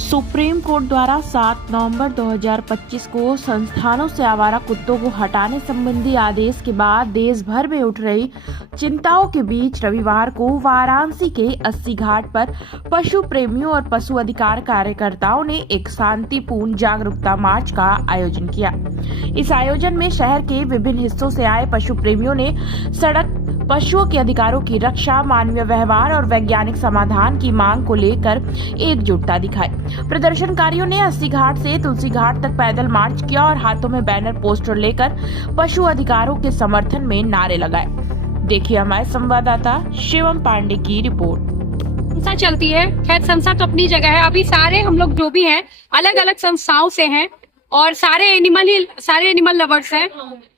Supreme court द्वारा 7 नवंबर 2025 को संस्थानों से आवारा कुत्तों को हटाने संबंधी आदेश के बाद देश भर में उठ रही चिंताओं के बीच रविवार को वाराणसी के 80 घाट पर पशु प्रेमियों और पशु अधिकार कार्यकर्ताओं ने एक शांतिपूर्ण जागरूकता मार्च का आयोजन किया। इस आयोजन में शहर के विभिन्न हिस्सों से आए पशु प्रेमियों ने सड़क पशुओं के अधिकारों की रक्षा, मानवीय व्यवहार और वैज्ञानिक समाधान की मांग को लेकर एकजुटता दिखाई। प्रदर्शनकारियों ने 80 घाट से तुलसी घाट तक पैदल मार्च किया और हाथों में बैनर पोस्टर लेकर पशु अधिकारों के समर्थन में नारे लगाए। देखिए हमारे संवाददाता शिवम पांडे की रिपोर्ट। संस्था चलती है, खैर संस्था तो अपनी जगह है। अभी सारे हम लोग जो भी हैं अलग अलग संस्थाओं से हैं और सारे एनिमल लवर्स हैं।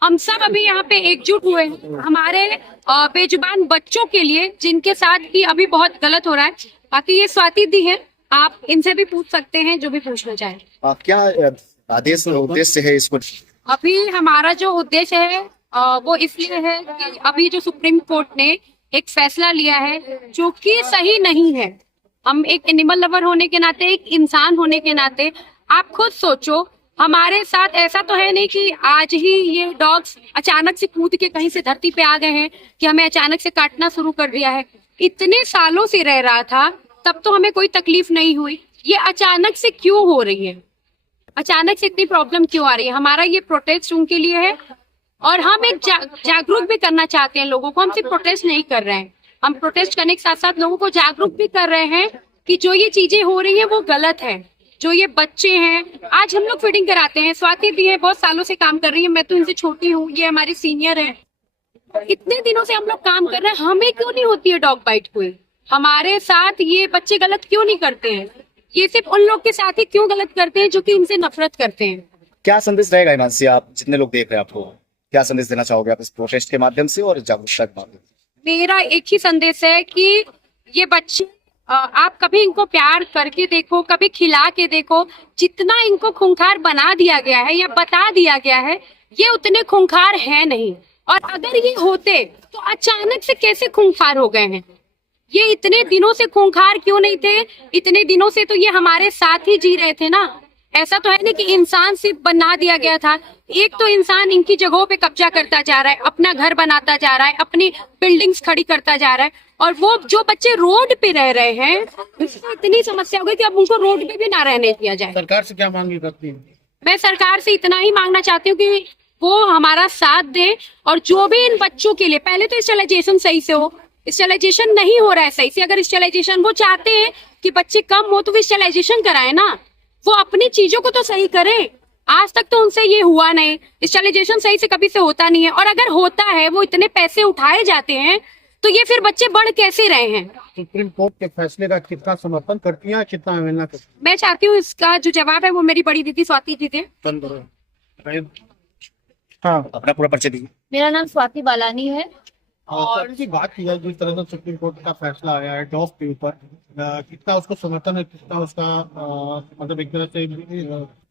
हम सब अभी यहाँ पे एकजुट हुए हैं हमारे बेजुबान बच्चों के लिए, जिनके साथ भी अभी बहुत गलत हो रहा है। बाकी ये स्वाति दी है, आप इनसे भी पूछ सकते हैं जो भी पूछना चाहें। क्या आदेश उद्देश्य है इसको? अभी हमारा जो उद्देश्य है वो इसलिए है कि अभी जो सुप्रीम कोर्ट ने एक फैसला लिया है जो कि सही नहीं है। हम एक एनिमल लवर होने के नाते, एक इंसान होने के नाते, आप खुद सोचो, हमारे साथ ऐसा तो है नहीं कि आज ही ये डॉग्स अचानक से कूद के कहीं से धरती पे आ गए हैं कि हमें अचानक से काटना शुरू कर दिया है। इतने सालों से रह रहा था, तब तो हमें कोई तकलीफ नहीं हुई। ये अचानक से क्यों हो रही है, अचानक से इतनी प्रॉब्लम क्यों आ रही है? हमारा ये प्रोटेस्ट उनके लिए है और हम एक जागरूक भी करना चाहते हैं लोगों को। हम सिर्फ प्रोटेस्ट नहीं कर रहे हैं, हम प्रोटेस्ट करने के साथ साथ लोगों को जागरूक भी कर रहे हैं कि जो ये चीजें हो रही है वो गलत है। जो ये बच्चे हैं, आज हम लोग फीडिंग कराते हैं, स्वाति भी है, बहुत सालों से काम कर रही है, मैं तो इनसे छोटी हूँ, ये हमारी सीनियर है। इतने दिनों से हम लोग काम कर रहे हैं, हमें क्यों नहीं होती है डॉग बाइट? कोई हमारे साथ ये बच्चे गलत क्यों नहीं करते हैं? ये सिर्फ उन लोग के साथ ही क्यों गलत करते हैं जो कि इनसे नफरत करते हैं। क्या संदेश रहेगा हिमांशी, आप जितने लोग देख रहे हैं, आपको क्या संदेश देना चाहोगे आप इस प्रोटेस्ट के माध्यम से और जागरूकता के माध्यम से? मेरा एक ही संदेश है कि ये बच्चे, आप कभी इनको प्यार करके देखो, कभी खिला के देखो। जितना इनको खूंखार बना दिया गया है या बता दिया गया है, ये उतने खूंखार है नहीं। और अगर ये होते तो अचानक से कैसे खूंखार हो गए हैं? ये इतने दिनों से खूंखार क्यों नहीं थे? इतने दिनों से तो ये हमारे साथ ही जी रहे थे ना। ऐसा तो है नहीं कि इंसान सिर्फ बना दिया गया था। एक तो इंसान इनकी जगहों पे कब्जा करता जा रहा है, अपना घर बनाता जा रहा है, अपनी बिल्डिंग्स खड़ी करता जा रहा है। और वो जो बच्चे रोड पे रह रहे हैं, उसमें इतनी समस्या हो गई कि अब उनको रोड पे भी ना रहने दिया जाए। सरकार से क्या मांग करती है? मैं सरकार से इतना ही मांगना चाहती हूँ कि वो हमारा साथ दे और जो भी इन बच्चों के लिए, पहले तो स्टेलाइजेशन सही से हो। स्टेलाइजेशन नहीं हो रहा है सही से। अगर स्टेलाइजेशन वो चाहते हैं कि बच्चे कम हो तो वो स्टेलाइजेशन कराए ना, वो अपनी चीजों को तो सही करें। आज तक तो उनसे ये हुआ नहीं, स्टेलाइजेशन सही से कभी से होता नहीं है। और अगर होता है, वो इतने पैसे उठाए जाते हैं, तो ये फिर बच्चे बढ़ कैसे रहे हैं? सुप्रीम कोर्ट के फैसले का कितना समर्थन करती है, कितना अवहेलना करती है? मैं चाहती हूँ इसका जो जवाब है वो मेरी बड़ी दीदी स्वाति जी थे। हाँ, अपना पूरा परिचय दीजिए। मेरा नाम स्वाति बालानी है। और की बात की जाए, जिस तरह से सुप्रीम कोर्ट का फैसला आया है डॉग के ऊपर, कितना उसको समर्थन है, कितना उसका मतलब एक तरह से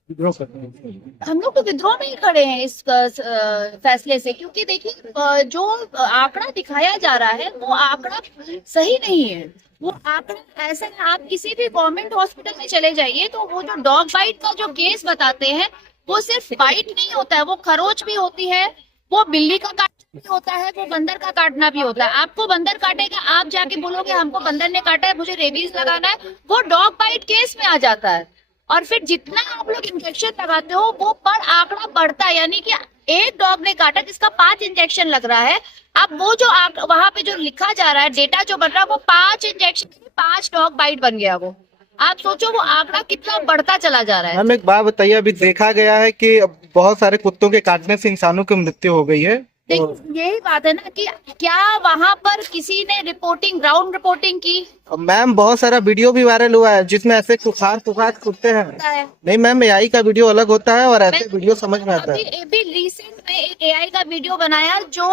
विद्रोह करते हैं? हम लोग तो विद्रोह में ही खड़े हैं इस फैसले से, क्योंकि देखिए जो आंकड़ा दिखाया जा रहा है वो आंकड़ा सही नहीं है। वो आंकड़ा ऐसा है, आप किसी भी गवर्नमेंट हॉस्पिटल में चले जाइए तो वो जो डॉग बाइट का जो केस बताते हैं, वो सिर्फ बाइट नहीं होता है, वो खरोच भी होती है, वो बिल्ली का काटना भी होता है, वो बंदर का काटना भी होता है। आपको बंदर काटेगा, आप जाके बोलोगे हमको बंदर ने काटा है, मुझे रेबीज लगाना है, वो डॉग बाइट केस में आ जाता है। और फिर जितना आप लोग इंजेक्शन लगाते हो वो पर आंकड़ा बढ़ता है, यानी कि एक डॉग ने काटा जिसका 5 इंजेक्शन लग रहा है। अब वो जो वहां पे जो लिखा जा रहा है, डेटा जो बन रहा है, वो 5 इंजेक्शन 5 डॉग बाइट बन गया। वो आप सोचो वो आंकड़ा कितना बढ़ता चला जा रहा है। हम एक बात बताइए, अभी देखा गया है कि बहुत सारे कुत्तों के काटने से इंसानों की मृत्यु हो गई है। यही बात है ना कि क्या वहाँ पर किसी ने ग्राउंड रिपोर्टिंग की? मैम बहुत सारा वीडियो भी वायरल हुआ है जिसमें ऐसे खुखार कुत्ते हैं। नहीं मैम, एआई का वीडियो अलग होता है और ऐसे वीडियो समझ में आता है। अभी रिसेंट में एक एआई का वीडियो बनाया जो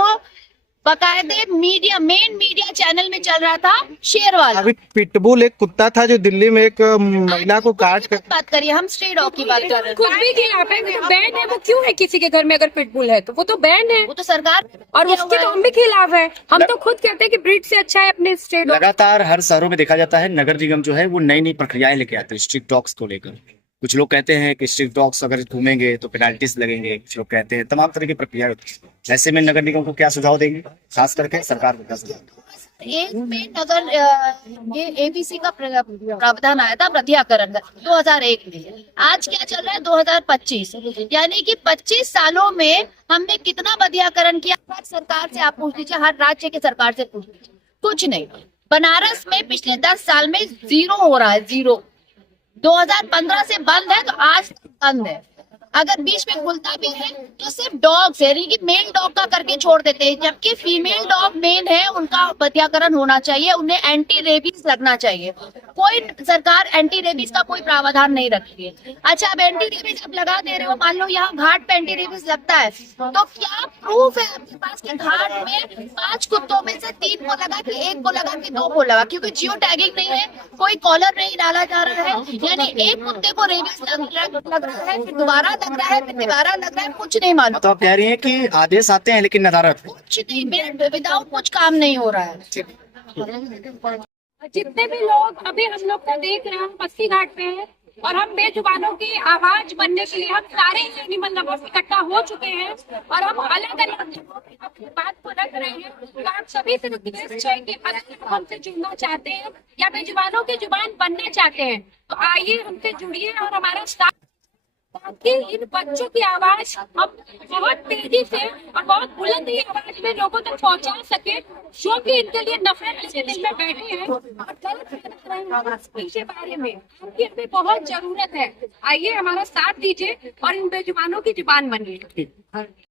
बकायदे मीडिया, मेन मीडिया चैनल में चल रहा था शेर वाला। अभी पिटबुल एक कुत्ता था जो दिल्ली में एक महिला को काट कर, बात करिए, हम स्ट्रे डॉग की बात कर रहे खुद भी खिलाफ है, तो बैन है। वो क्यों है किसी के घर में अगर पिटबुल है तो वो तो बैन है, हैं, वो तो सरकार और उसके तो हम भी खिलाफ है। हम तो खुद कहते हैं कि ब्रीड से अच्छा है अपने स्ट्रे डॉग। लगातार हर शहरों में देखा जाता है नगर निगम जो है वो नई नई प्रक्रियाएं लेके आते हैं स्ट्रीट डॉग्स को लेकर। कुछ लोग कहते हैं कि स्ट्रीट डॉग्स अगर घूमेंगे तो पेनाल्टीज लगेंगे, कुछ लोग कहते हैं तमाम तरह की प्रक्रिया होती है। ऐसे में नगर निगम को क्या सुझाव देंगे, खास करके सरकार को क्या सुझाव? एक में नगर ये एबीसी का प्रावधान आया था प्रत्याकरण का 2001 में। आज क्या चल रहा है 2025, यानी कि 25 सालों में हमने कितना बधियाकरण किया? हर सरकार से आप पूछ लीजिए, हर राज्य के सरकार से पूछ लीजिए, कुछ नहीं। बनारस में पिछले 10 साल में 0 हो रहा है, 0। 2015 से बंद है तो आज तक बंद है। अगर बीच में खुलता भी है तो सिर्फ डॉग्स है, यानी कि मेल डॉग का करके छोड़ देते हैं, जबकि फीमेल डॉग मेन है, उनका बधियाकरण होना चाहिए, उन्हें एंटी रेबीज लगना चाहिए। कोई सरकार एंटी रेबीज का कोई प्रावधान नहीं रखती है। अच्छा, अब एंटी रेबीज आप लगा दे रहे हो, मान लो यहाँ घाट पे एंटी रेबीज लगता है, तो क्या प्रूफ है आपके पास कि घाट में 5 कुत्तों में से 3 को लगा कि 1 को लगा कि 2 को लगा? क्योंकि जियो टैगिंग नहीं है, कोई कॉलर नहीं डाला जा रहा है, यानी एक कुत्ते को रेबीज लग रहा है, फिर दोबारा लग रहा है, फिर दोबारा लग रहा है, कुछ नहीं मालूम। तो आप कह रही हैं कि आदेश आते हैं लेकिन नदारद कुछ नहीं, विदाउट कुछ काम नहीं हो रहा है। जितने भी लोग अभी हम लोग को देख रहे हैं, हम 80 घाट पे हैं और हम बेजुबानों की आवाज बनने के लिए हम सारे एनिमल लवर्स इकट्ठा हो चुके हैं और हम अलग अलग बात को रख रहे हैं। तो आप सभी से रिक्वेस्ट है कि अगर आप हमसे जुड़ना चाहते हैं या बेजुबानों की जुबान बनना चाहते हैं तो आइए हमसे जुड़िए और हमारा साथ, ताकि इन बच्चों की आवाज हम बहुत तेजी से और बहुत बुलंदी आवाज में लोगों तक पहुंचा सके, जो कि इनके लिए नफरत के दिल में बैठे हैं और गलत कर रहे हैं इसके बारे में। उनकी हमें बहुत जरूरत है। आइए हमारा साथ दीजिए और इन बेजुबानों की जुबान बनिए।